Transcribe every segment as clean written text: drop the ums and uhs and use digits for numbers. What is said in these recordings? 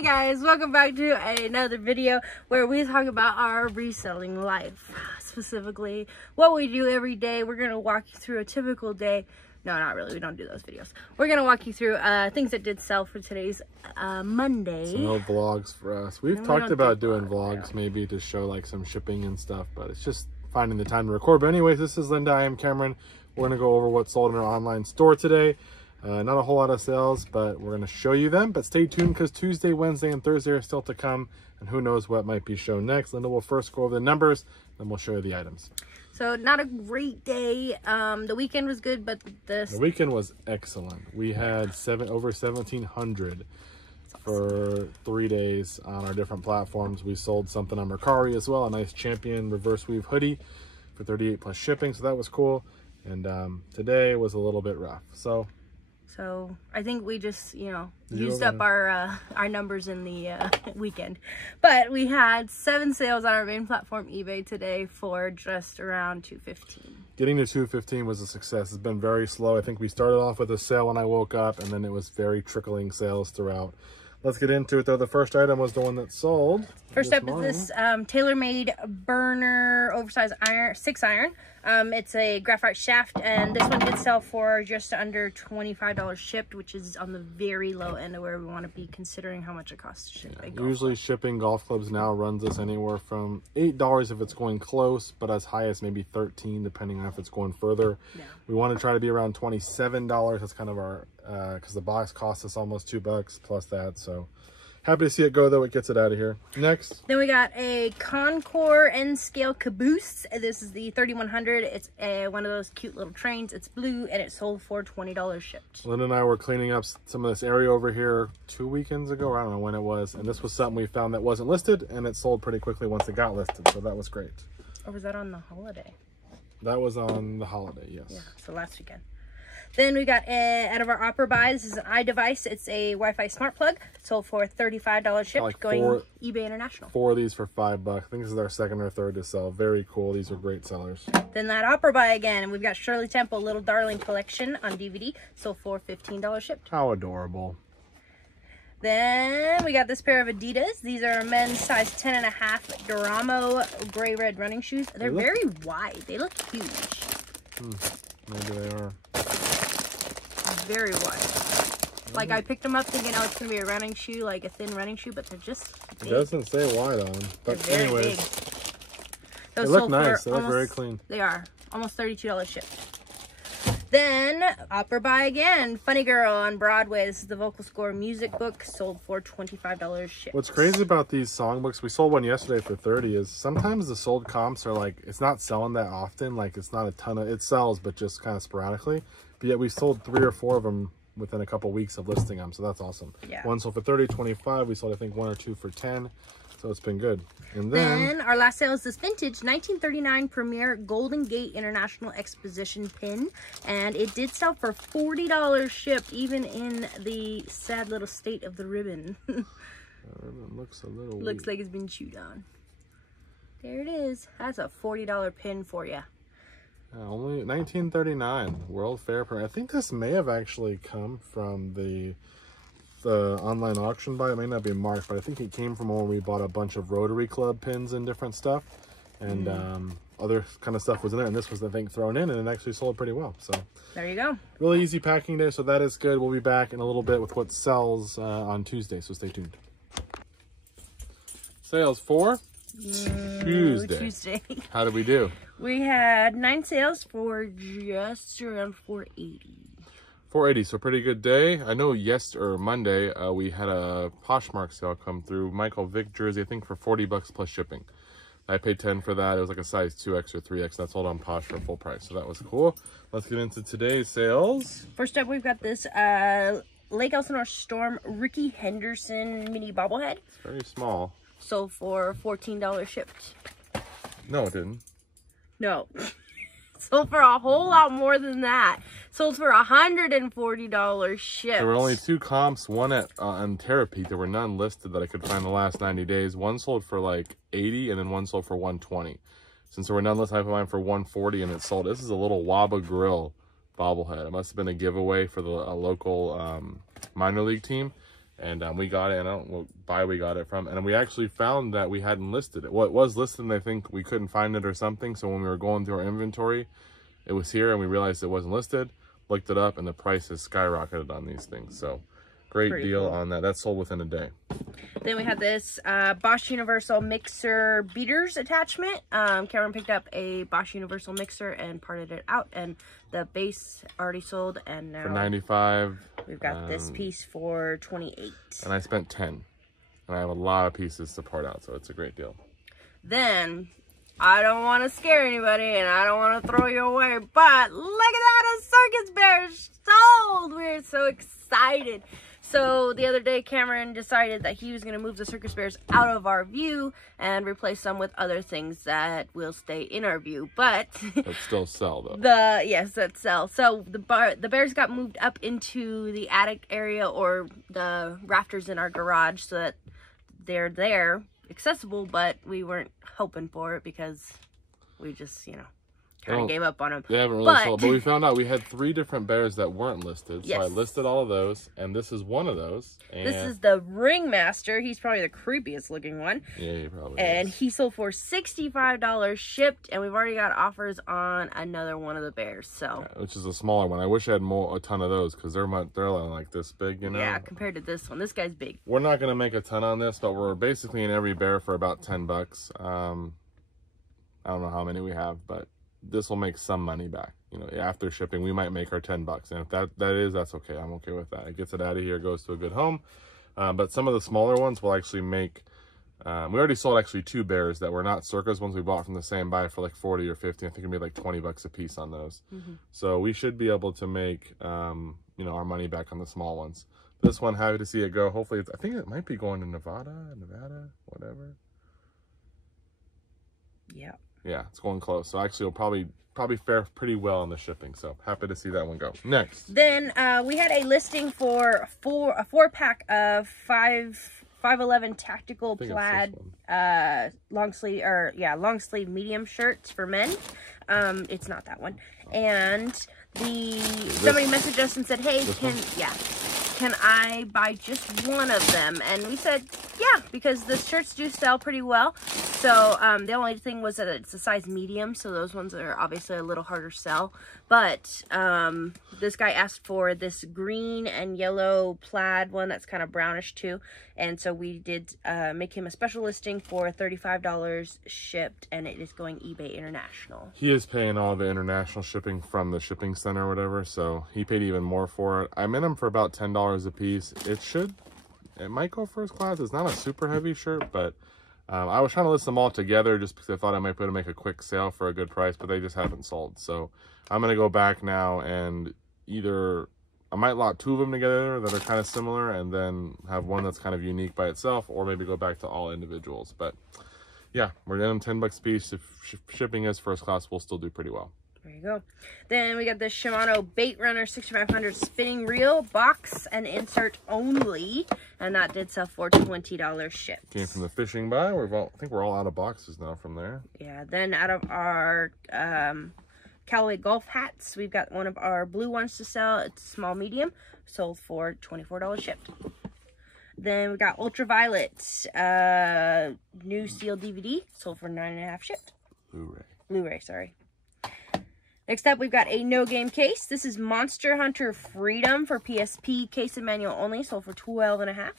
Hey guys, welcome back to another video where we talk about our reselling life, specifically what we do every day. We're going to walk you through a typical day. No, not really. We don't do those videos. We're going to walk you through things that did sell for today's Monday. So no vlogs for us. We've talked about doing vlogs maybe to show like some shipping and stuff, but it's just finding the time to record. But anyways, this is Linda. I am Cameron. We're going to go over what sold in our online store today. Not a whole lot of sales, but we're going to show you them. But stay tuned because Tuesday, Wednesday, and Thursday are still to come. And who knows what might be shown next. Linda will first go over the numbers, then we'll show you the items. So not a great day. The weekend was good, but the weekend was excellent. We had over 1,700 for 3 days on our different platforms. We sold something on Mercari as well, a nice Champion reverse weave hoodie for 38 plus shipping. So that was cool. And today was a little bit rough. So I think we just, used up our numbers in the weekend. But we had 7 sales on our main platform, eBay, today for just around $215. Getting to $215 was a success. It's been very slow. I think we started off with a sale when I woke up, and then it was very trickling sales throughout. Let's get into it, though. The first item was the one that sold. First up is this tailor-made burner oversized iron, 6-iron. It's a graphite shaft, and this one did sell for just under $25 shipped, which is on the very low end of where we want to be considering how much it costs to ship. Yeah, usually shipping golf clubs now runs us anywhere from $8 if it's going close, but as high as maybe $13 depending on if it's going further. Yeah. We want to try to be around $27. That's kind of our because the box costs us almost $2 plus that. So happy to see it go, though. It gets it out of here. Next, then we got a Concord N scale caboose. This is the 3100. It's one of those cute little trains. It's blue, and it sold for $20 shipped. Linda and I were cleaning up some of this area over here 2 weekends ago. I don't know when it was, and this was something we found that wasn't listed, and it sold pretty quickly once it got listed. So that was great. Or was that on the holiday? That was on the holiday, yes. Yeah, so last weekend. Then we got, out of our Opera buy, this is an iDevice. It's a Wi-Fi smart plug. Sold for $35 shipped, like going eBay International. 4 of these for $5. I think this is our second or third to sell. Very cool. These are great sellers. Then that Opera buy again. And we've got Shirley Temple Little Darling Collection on DVD. Sold for $15 shipped. How adorable. Then we got this pair of Adidas. These are men's size 10.5 Duramo gray-red running shoes. They're very wide. They look huge. Maybe they are. Very wide. Like, I picked them up thinking, oh, it's going to be a running shoe, like a thin running shoe, but they're just big. It doesn't say wide on them. But anyways, they look nice. They look very clean. They are. Almost $32 shipped. Then, Opera buy again. Funny Girl on Broadway. This is the Vocal Score music book. Sold for $25 shipped. What's crazy about these songbooks, we sold one yesterday for $30, is sometimes the sold comps are like, it's not selling that often. Like, it's not a ton of, it sells, but just kind of sporadically. But yet we sold 3 or 4 of them within a couple weeks of listing them. So that's awesome. Yeah. One sold for $30, $25. We sold, I think, 1 or 2 for $10. So it's been good. And then our last sale is this vintage 1939 Premier Golden Gate International Exposition pin. And it did sell for $40 shipped, even in the sad little state of the ribbon. The ribbon looks a little looks like it's been chewed on. There it is. That's a $40 pin for you. Only 1939 World Fair. I think this may have actually come from the online auction buy. It may not be marked, but I think it came from when we bought a bunch of Rotary Club pins and different stuff, and other kind of stuff was in there. And this was, I think, thrown in, and it actually sold pretty well. So there you go. Really easy packing day, so that is good. We'll be back in a little bit with what sells on Tuesday, so stay tuned. Sales for Tuesday. How did we do? We had 9 sales for just around $480. $480, so pretty good day. I know Monday we had a Poshmark sale come through. Michael Vick jersey, I think for $40 plus shipping. I paid $10 for that. It was like a size 2X or 3X. That's sold on Posh for full price, so that was cool. Let's get into today's sales. First up, we've got this Lake Elsinore Storm Ricky Henderson mini bobblehead. It's very small. Sold for $14 shipped. No, it didn't. No. Sold for a whole lot more than that. Sold for $140 shipped. There were only 2 comps, one at on Terapeak. There were none listed that I could find the last 90 days. One sold for like $80 and then one sold for $120. Since there were none listed, I put mine for $140 and it sold. This is a little Waba Grill bobblehead. It must have been a giveaway for the local minor league team. And we got it, and I don't know what buy we got it from. And we actually found that we hadn't listed it. Well, it was listed, and I think we couldn't find it or something. So when we were going through our inventory, it was here, and we realized it wasn't listed. Looked it up, and the price has skyrocketed on these things. So great deal on that. That sold within a day. Then we had this Bosch Universal Mixer Beaters attachment. Cameron picked up a Bosch Universal Mixer and parted it out, and the base already sold, and now for $95. We've got this piece for $28. And I spent $10. And I have a lot of pieces to part out, so it's a great deal. Then, I don't want to scare anybody, and I don't want to throw you away, but look at that, a circus bear sold! We're so excited. So the other day, Cameron decided that he was going to move the circus bears out of our view and replace them with other things that will stay in our view. But still sell though. Yes, that sell. So the bears got moved up into the attic area or the rafters in our garage, so that they're there, accessible. But we weren't hoping for it because we just, you know, kind of gave up on them. They haven't really sold, but we found out we had 3 different bears that weren't listed. So I listed all of those, and this is one of those. And this is the Ringmaster. He's probably the creepiest looking one. Yeah, he probably and is. He sold for $65 shipped, and we've already got offers on another one of the bears. So which is a smaller one. I wish I had a ton of those because they're like this big, you know. Yeah, compared to this one, this guy's big. We're not gonna make a ton on this, but we're basically in every bear for about $10. I don't know how many we have, but this will make some money back, you know, after shipping. We might make our $10, and if that's okay. I'm okay with that. It gets it out of here, goes to a good home. But some of the smaller ones will actually make we already sold actually 2 bears that were not circus ones we bought from the same buy for like 40 or 50. I think it'd be like $20 a piece on those. So we should be able to make you know, our money back on the small ones. This one, happy to see it go. Hopefully I think it might be going to Nevada, whatever. Yeah, it's going close. So actually it'll probably fare pretty well on the shipping. So happy to see that one go. Next. Then we had a listing for a 4-pack of 511 tactical plaid long sleeve medium shirts for men. It's not that one. And somebody messaged us and said, hey, can I buy just one of them? And we said, yeah, because the shirts do sell pretty well. So the only thing was that it's a size medium, so those ones are obviously a little harder to sell. But this guy asked for this green and yellow plaid one that's kind of brownish too. And so we did make him a special listing for $35 shipped, and it is going eBay International. He is paying all the international shipping from the shipping center or whatever, so he paid even more for it. I meant him for about $10 a piece. It might go first class. It's not a super heavy shirt, but I was trying to list them all together just because I thought I might be able to make a quick sale for a good price, but they just haven't sold. So I'm going to go back now and either I might lot 2 of them together that are kind of similar and then have one that's kind of unique by itself, or maybe go back to all individuals. But yeah, we're getting them $10 a piece. If shipping is first class, we'll still do pretty well. There you go. Then we got the Shimano Bait Runner 6500 spinning reel, box and insert only, and that did sell for $20 shipped. Came from the fishing buy. I think we're all out of boxes now from there. Yeah. Then out of our Callaway golf hats, we've got one of our blue ones to sell. It's small medium, sold for $24 shipped. Then we got Ultraviolet new steel DVD, sold for $9.50 shipped. Blu-ray, sorry. Next up, we've got a no game case. This is Monster Hunter Freedom for PSP, case and manual only, sold for $12.50.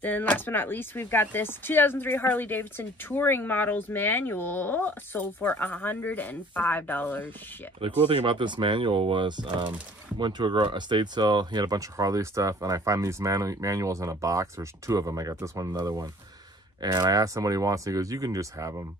Then last but not least, we've got this 2003 Harley Davidson Touring Models manual, sold for $105 shipped. The cool thing about this manual was, went to a estate sale. He had a bunch of Harley stuff, and I find these manuals in a box. There's 2 of them. I got this one, another one. And I asked him what he wants, and he goes, you can just have them.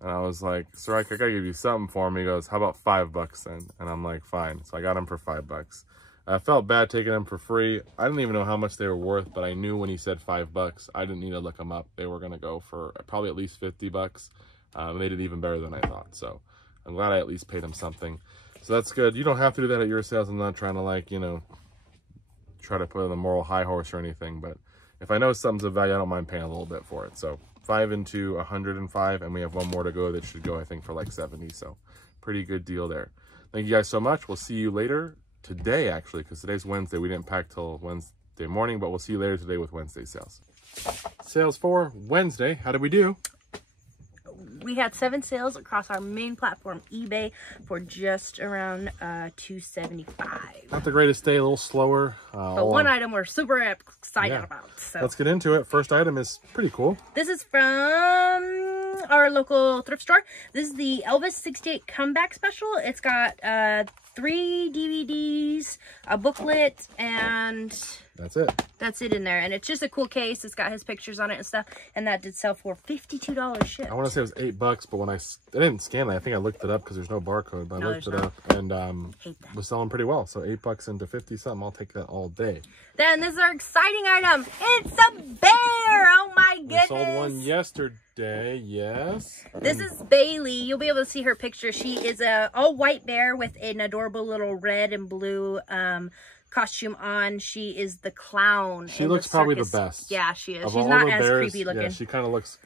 And I was like, sir, I gotta give you something for him. He goes, how about $5 then? And I'm like, fine. So I got him for $5. I felt bad taking them for free. I didn't even know how much they were worth, but I knew when he said $5, I didn't need to look them up. They were gonna go for probably at least $50. They did even better than I thought. So I'm glad I at least paid him something. So that's good. You don't have to do that at your sales. I'm not trying to, like, you know, try to put on the moral high horse or anything, but if I know something's of value, I don't mind paying a little bit for it. So 5 into 105, and we have one more to go that should go, I think, for like 70. So pretty good deal there. Thank you guys so much. We'll see you later today, actually, because today's Wednesday. We didn't pack till Tuesday morning, but we'll see you later today with Wednesday sales. Sales for Wednesday. How did we do? We had 7 sales across our main platform, eBay, for just around $275. Not the greatest day, a little slower. But one item we're super excited about. So let's get into it. First item is pretty cool. This is from our local thrift store. This is the Elvis 68 Comeback Special. It's got 3 DVDs, a booklet, and that's it. That's it in there. And it's just a cool case. It's got his pictures on it and stuff. And that did sell for $52 shipped. I want to say it was $8, but when I didn't scan it, I think I looked it up because there's no barcode. But I looked it up and was selling pretty well. So $8 into 50 something. I'll take that all day. Then this is our exciting item. It's a bear. Oh my goodness. We sold one yesterday. Yes. This is Bailey. You'll be able to see her picture. She is a all white bear with an adorable little red and blue costume on. She is the clown. She looks probably the best. Yeah, she is. She's not as creepy looking. Yeah, she kind of looks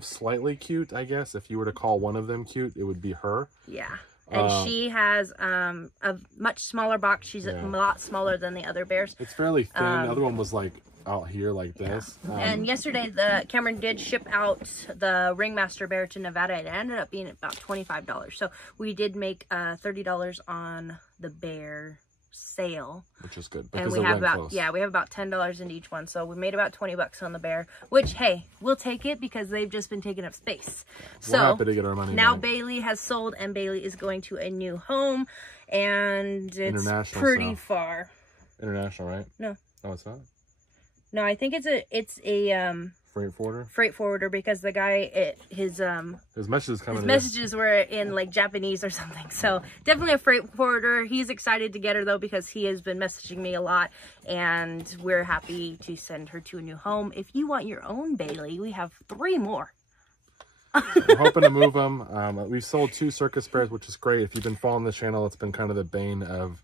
slightly cute, I guess. If you were to call one of them cute, it would be her. Yeah. And she has a much smaller box. She's a lot smaller than the other bears. It's fairly thin. The other one was like out here like this. And yesterday, Cameron did ship out the Ringmaster bear to Nevada. It ended up being about $25. So we did make $30 on the bear sale, which is good, and we have about we have about $10 in each one, so we made about $20 on the bear, which, hey, we'll take it because they've just been taking up space. So we're happy to get our money now back. Bailey has sold, and Bailey is going to a new home, and it's pretty far. International, right? No, it's not. No, I think it's a freight forwarder because the guy his messages were in like Japanese or something. So definitely a freight forwarder. He's excited to get her though because he has been messaging me a lot, and we're happy to send her to a new home. If you want your own Bailey, we have 3 more. We're hoping to move them. We've sold 2 circus bears, which is great. If you've been following the channel, it's been kind of the bane of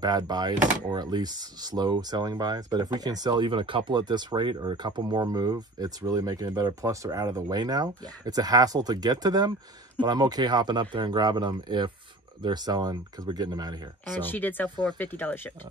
bad buys, or at least slow selling buys. But if we can sell even a couple at this rate, or a couple more move, it's really making it better. Plus they're out of the way now. It's a hassle to get to them, but I'm okay hopping up there and grabbing them if they're selling, because we're getting them out of here. And she did sell for $50 shipped.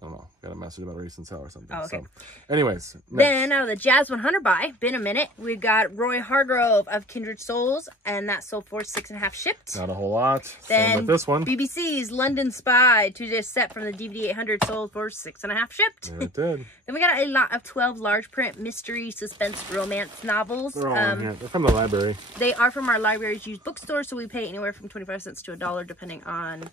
I don't know. Got a message about a recent sale or something. Oh, okay. So, anyways. Then out of the Jazz 100 buy, been a minute, we've got Roy Hargrove of Kindred Souls, and that sold for $6.50 shipped. Not a whole lot. Then same with this one. BBC's London Spy, 2-disc set from the DVD 800, sold for $6.50 shipped. Yeah, it did. Then we got a lot of 12 large print mystery, suspense, romance novels. They're all in here. They're from the library. They are from our library's used bookstore, so we pay anywhere from 25 cents to $1, depending on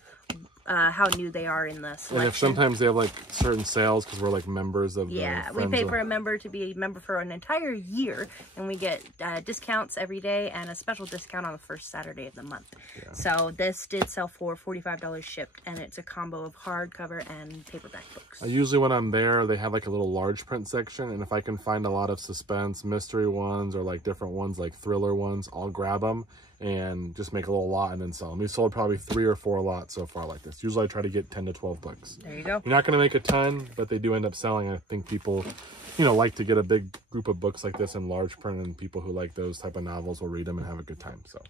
how new they are in the selection. And if sometimes they have like certain sales because we're like members of we pay for a member to be a member for an entire year, and we get discounts every day and a special discount on the first Saturday of the month. So this did sell for $45 shipped, and it's a combo of hardcover and paperback books. Usually when I'm there, they have like a little large print section, and if I can find a lot of suspense mystery ones or like different ones like thriller ones, I'll grab them and just make a little lot and then sell them. We sold probably 3 or 4 lots so far like this. Usually I try to get 10 to 12 books. There you go. You're not going to make a ton, but they do end up selling. I think people, like to get a big group of books like this in large print, and people who like those type of novels will read them and have a good time. So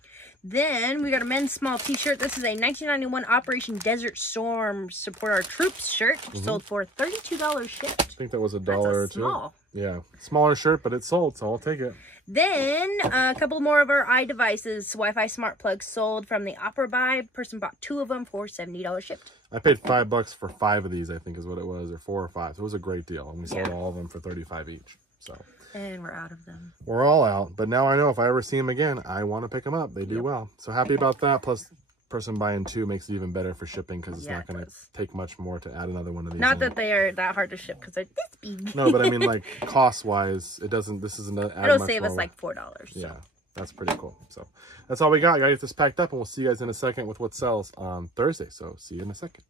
then we got a men's small t-shirt. This is a 1991 Operation Desert Storm Support Our Troops shirt. Sold for $32 shipped. I think that was $1 or $2. Small. Yeah, smaller shirt, but it sold, so I'll take it. Then a couple more of our iDevices Wi-Fi smart plugs sold from the Opera buy. Person bought 2 of them for $70 shipped. I paid $5 for 5 of these, I think is what it was, or 4 or 5. So it was a great deal, and we sold all of them for $35 each. So. And we're out of them. We're all out, but now I know if I ever see them again, I want to pick them up. They do well. So happy about that. Plus, person buying 2 makes it even better for shipping, because it's not going to take much more to add another one of these. Not that they are that hard to ship, because they're this big. No, but I mean, like, cost-wise, it doesn't, this isn't add It'll much save more. us like $4. So. Yeah, that's pretty cool. So that's all we got. I got to get this packed up, and we'll see you guys in a second with what sells on Thursday. So see you in a second.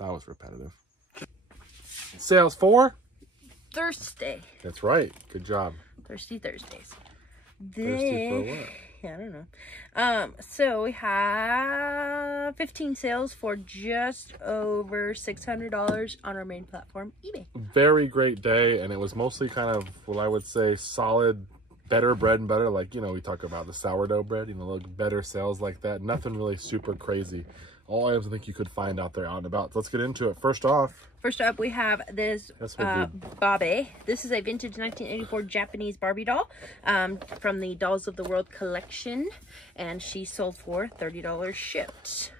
That was repetitive. Sales for? Thursday. That's right. Good job. Thirsty Thursdays. Thirsty for what? Yeah, I don't know. So we have 15 sales for just over $600 on our main platform, eBay. Very great day, and it was mostly kind of what I would say solid, better bread and butter. Like, we talk about the sourdough bread, better sales like that. Nothing really super crazy. all items I think you could find out there out and about. So let's get into it. First up, we have this Bobby. This is a vintage 1984 Japanese Barbie doll from the Dolls of the World collection, and she sold for $30 shipped.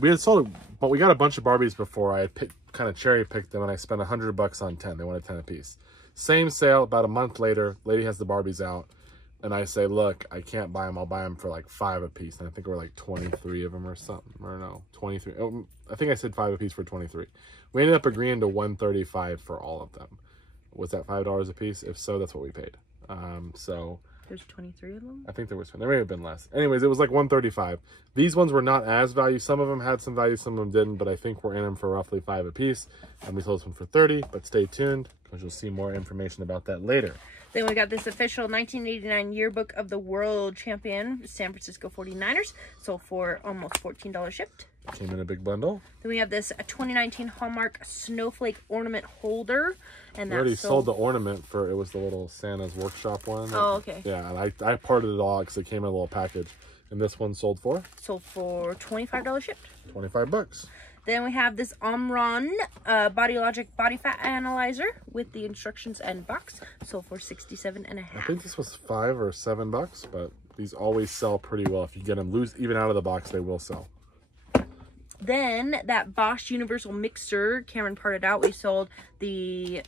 we had sold it, but we got a bunch of Barbies before. I had kind of cherry picked them, and I spent $100 on 10. They wanted 10 a piece. Same sale. About a month later, lady has the Barbies out. And I say, look, I can't buy them. I'll buy them for like 5 a piece. And I think we're like 23 of them or something. Or no, 23. Oh, I think I said 5 a piece for 23. We ended up agreeing to $135 for all of them. Was that $5 a piece? If so, that's what we paid. So there's 23 of them? I think there may have been less. Anyways, it was like $135. These ones were not as value. Some of them had some value, some of them didn't. But I think we're in them for roughly 5 a piece. And we sold this one for 30. But stay tuned, because you'll see more information about that later. Then we got this official 1989 yearbook of the world champion San Francisco 49ers. Sold for almost $14 shipped. Came in a big bundle. Then we have this 2019 Hallmark snowflake ornament holder. And we already sold the ornament for, it was the little Santa's workshop one. Oh, okay. Yeah, and I parted it all because it came in a little package. And this one sold for? Sold for $25 shipped. 25 bucks. Then we have this Omron Body Logic Body Fat Analyzer with the instructions and box. Sold for $67.50. I think this was $5 or $7, but these always sell pretty well. If you get them loose, even out of the box, they will sell. Then that Bosch Universal Mixer, Cameron parted out. We sold the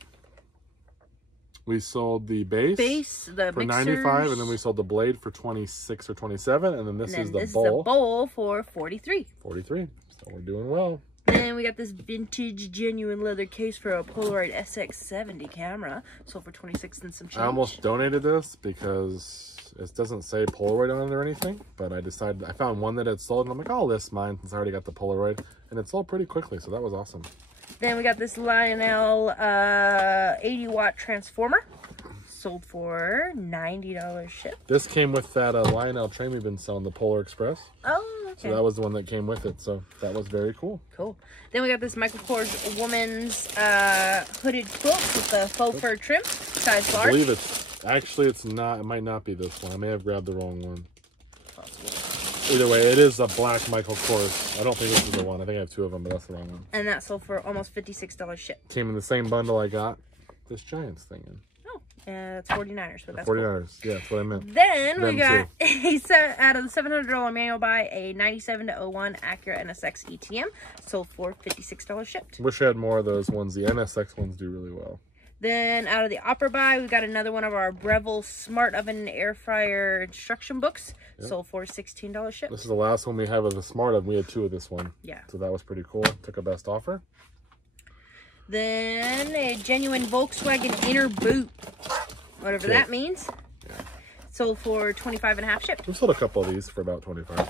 base for mixers. $95, and then we sold the blade for $26 or $27, and then this is the bowl for $43. $43. So we're doing well. Then we got this vintage genuine leather case for a Polaroid SX70 camera. Sold for $26 and some change. I almost donated this because it doesn't say Polaroid on it or anything, but I decided, I found one that had sold, and I'm like, I'll list mine since I already got the Polaroid, and it sold pretty quickly, so that was awesome. Then we got this Lionel 80-watt transformer. Sold for $90 shipped. This came with that Lionel train we've been selling, the Polar Express. Oh, okay. So that was the one that came with it, so that was very cool. Cool. Then we got this Michael Kors woman's hooded quilt with the faux fur trim, size large. I believe it's not, it might not be this one. I may have grabbed the wrong one. Possible. Either way, it is a black Michael Kors. I don't think this is the one. I think I have 2 of them, but that's the wrong one. And that sold for almost $56 shipped. Came in the same bundle I got this Giants thing in. It's 49ers, but that's 49ers, cool. Yeah, that's what I meant. Then we got a set out of the $700 manual buy, a 97-01 Acura NSX ETM, sold for $56 shipped. Wish I had more of those ones. The NSX ones do really well. Then out of the Opera buy, we got another one of our Breville Smart Oven Air Fryer instruction books, sold for $16 shipped. This is the last one we have of the Smart Oven. We had 2 of this one. Yeah. So that was pretty cool. Took a best offer. Then a genuine Volkswagen inner boot, whatever that means. Yeah. Sold for $25.50 shipped. We sold a couple of these for about $25.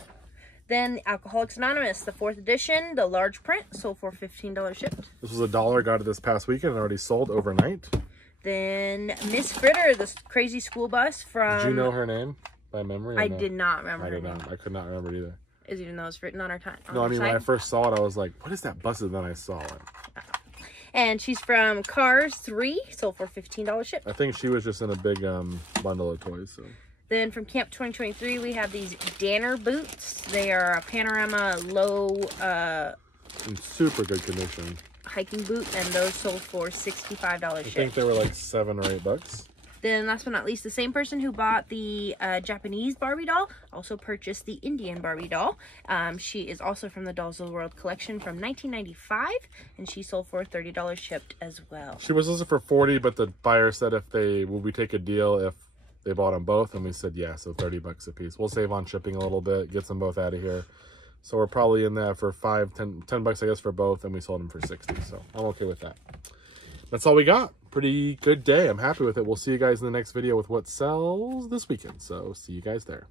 Then Alcoholics Anonymous, the 4th edition, the large print, sold for $15 shipped. This was $1. Got it this past weekend and already sold overnight. Then Miss Fritter, the crazy school bus from... Did you know her name by memory? I did not remember her name. I could not remember it either. Even though it's written on our time. No, I mean, when I first saw it, I was like, what is that bus? And then I saw it. And she's from Cars 3, sold for $15 shipped. I think she was just in a big bundle of toys. So. Then from Camp 2023, we have these Danner boots. They are a panorama low... in super good condition. Hiking boot, and those sold for $65 shipped. I think they were like $7 or $8. Then last but not least, the same person who bought the Japanese Barbie doll also purchased the Indian Barbie doll. She is also from the Dolls of the World collection from 1995, and she sold for $30 shipped as well. She was listed for $40, but the buyer said would we take a deal if they bought them both, and we said yeah, so $30 a piece. We'll save on shipping a little bit, get them both out of here. So we're probably in that for $10 I guess for both, and we sold them for $60. So I'm okay with that. That's all we got. Pretty good day. I'm happy with it. We'll see you guys in the next video with what sells this weekend. So see you guys there.